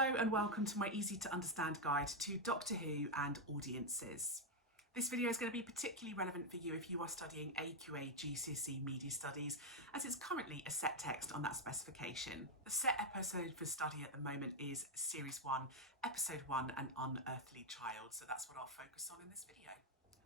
Hello and welcome to my easy to understand guide to Doctor Who and audiences. This video is going to be particularly relevant for you if you are studying AQA GCSE Media Studies, as it's currently a set text on that specification. The set episode for study at the moment is Series 1, Episode 1, An Unearthly Child, so that's what I'll focus on in this video.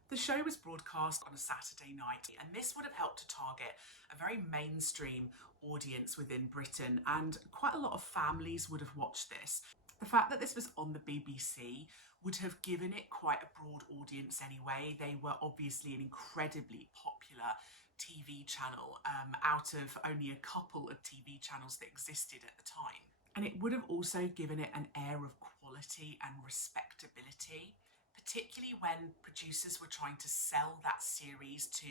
The show was broadcast on a Saturday night, and this would have helped to target a very mainstream audience within Britain, and quite a lot of families would have watched this. The fact that this was on the BBC would have given it quite a broad audience anyway. They were obviously an incredibly popular TV channel out of only a couple of TV channels that existed at the time. And it would have also given it an air of quality and respectability, particularly when producers were trying to sell that series to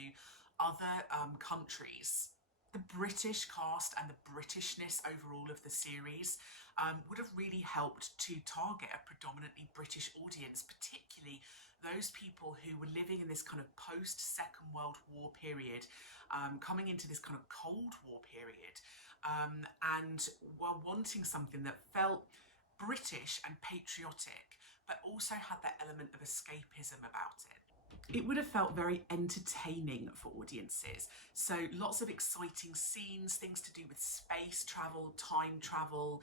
other countries. The British cast and the Britishness overall of the series would have really helped to target a predominantly British audience, particularly those people who were living in this kind of post-Second World War period, coming into this kind of Cold War period, and were wanting something that felt British and patriotic, but also had that element of escapism about it. It would have felt very entertaining for audiences. So lots of exciting scenes, things to do with space travel, time travel.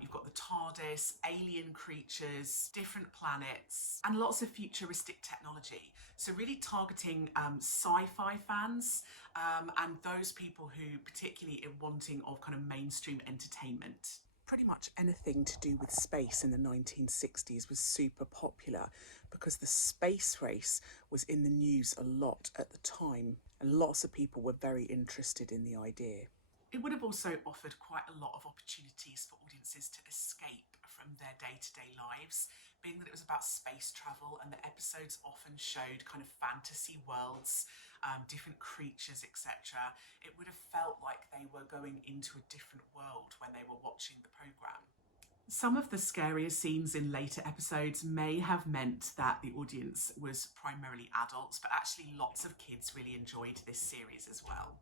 You've got the TARDIS, alien creatures, different planets, and lots of futuristic technology. So really targeting sci-fi fans and those people who particularly are wanting of kind of mainstream entertainment. Pretty much anything to do with space in the 1960s was super popular because the space race was in the news a lot at the time, and lots of people were very interested in the idea. It would have also offered quite a lot of opportunities for audiences to escape from their day-to-day lives, being that it was about space travel and the episodes often showed kind of fantasy worlds, different creatures, etc. It would have felt like they were going into a different world when they were watching the programme. Some of the scarier scenes in later episodes may have meant that the audience was primarily adults, but actually lots of kids really enjoyed this series as well.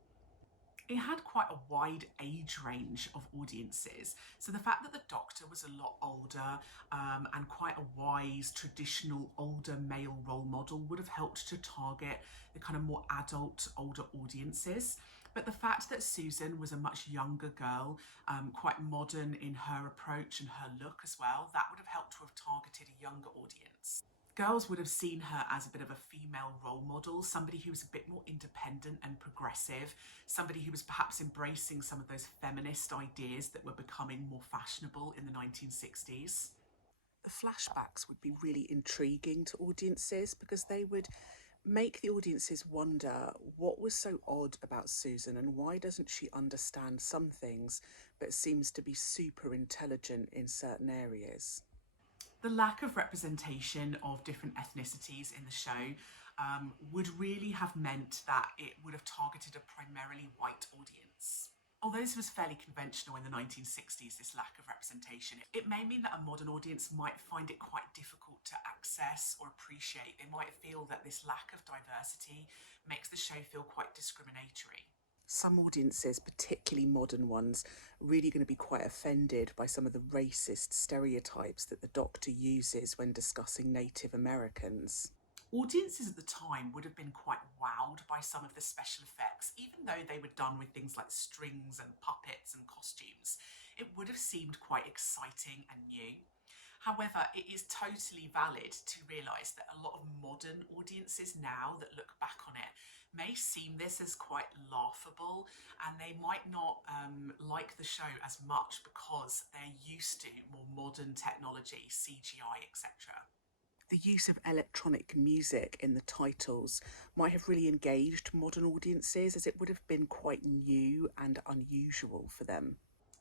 It had quite a wide age range of audiences, so the fact that the Doctor was a lot older and quite a wise, traditional, older male role model would have helped to target the kind of more adult, older audiences. But the fact that Susan was a much younger girl, quite modern in her approach and her look as well, that would have helped to have targeted a younger audience. Girls would have seen her as a bit of a female role model, somebody who was a bit more independent and progressive, somebody who was perhaps embracing some of those feminist ideas that were becoming more fashionable in the 1960s. The flashbacks would be really intriguing to audiences because they would make the audiences wonder what was so odd about Susan and why doesn't she understand some things but seems to be super intelligent in certain areas. The lack of representation of different ethnicities in the show would really have meant that it would have targeted a primarily white audience. Although this was fairly conventional in the 1960s, this lack of representation, it may mean that a modern audience might find it quite difficult to access or appreciate. They might feel that this lack of diversity makes the show feel quite discriminatory. Some audiences, particularly modern ones, are really going to be quite offended by some of the racist stereotypes that the Doctor uses when discussing Native Americans. Audiences at the time would have been quite wowed by some of the special effects, even though they were done with things like strings and puppets and costumes. It would have seemed quite exciting and new. However, it is totally valid to realise that a lot of modern audiences now that look back on it may see this as quite laughable, and they might not like the show as much because they're used to more modern technology, CGI, etc. The use of electronic music in the titles might have really engaged modern audiences, as it would have been quite new and unusual for them.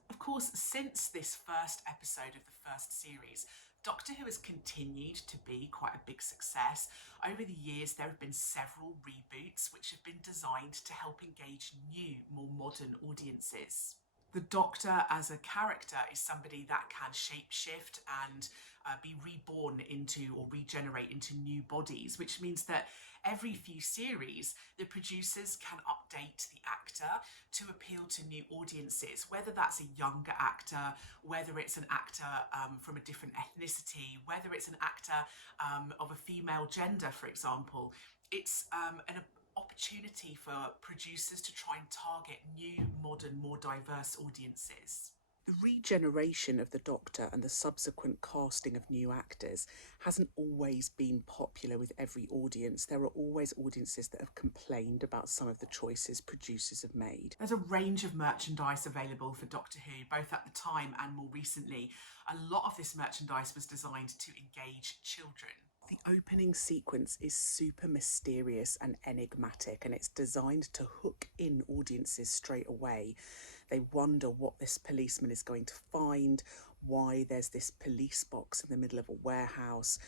Of course, since this first episode of the first series, Doctor Who has continued to be quite a big success. Over the years, there have been several reboots which have been designed to help engage new, more modern audiences. The Doctor as a character is somebody that can shapeshift and be reborn into or regenerate into new bodies, which means that every few series, the producers can update the actor to appeal to new audiences, whether that's a younger actor, whether it's an actor from a different ethnicity, whether it's an actor of a female gender, for example. It's an opportunity for producers to try and target new, modern, more diverse audiences. The regeneration of the Doctor and the subsequent casting of new actors hasn't always been popular with every audience. There are always audiences that have complained about some of the choices producers have made. There's a range of merchandise available for Doctor Who, both at the time and more recently. A lot of this merchandise was designed to engage children. The opening sequence is super mysterious and enigmatic, and it's designed to hook in audiences straight away. They wonder what this policeman is going to find, why there's this police box in the middle of a warehouse,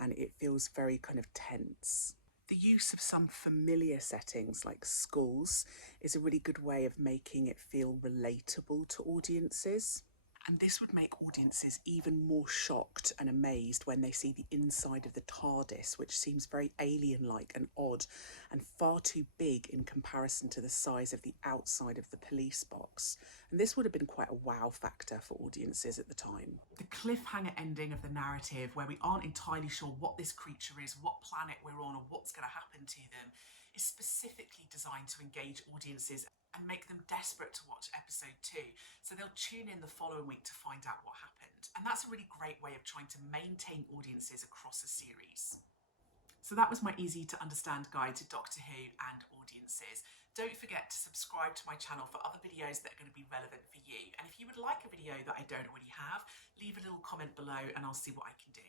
and it feels very kind of tense. The use of some familiar settings like schools is a really good way of making it feel relatable to audiences. And this would make audiences even more shocked and amazed when they see the inside of the TARDIS, which seems very alien-like and odd and far too big in comparison to the size of the outside of the police box. And this would have been quite a wow factor for audiences at the time. The cliffhanger ending of the narrative, where we aren't entirely sure what this creature is, what planet we're on, or what's going to happen to them, is specifically designed to engage audiences and make them desperate to watch episode 2. So they'll tune in the following week to find out what happened. And that's a really great way of trying to maintain audiences across a series. So that was my easy to understand guide to Doctor Who and audiences. Don't forget to subscribe to my channel for other videos that are going to be relevant for you. And if you would like a video that I don't already have, leave a little comment below and I'll see what I can do.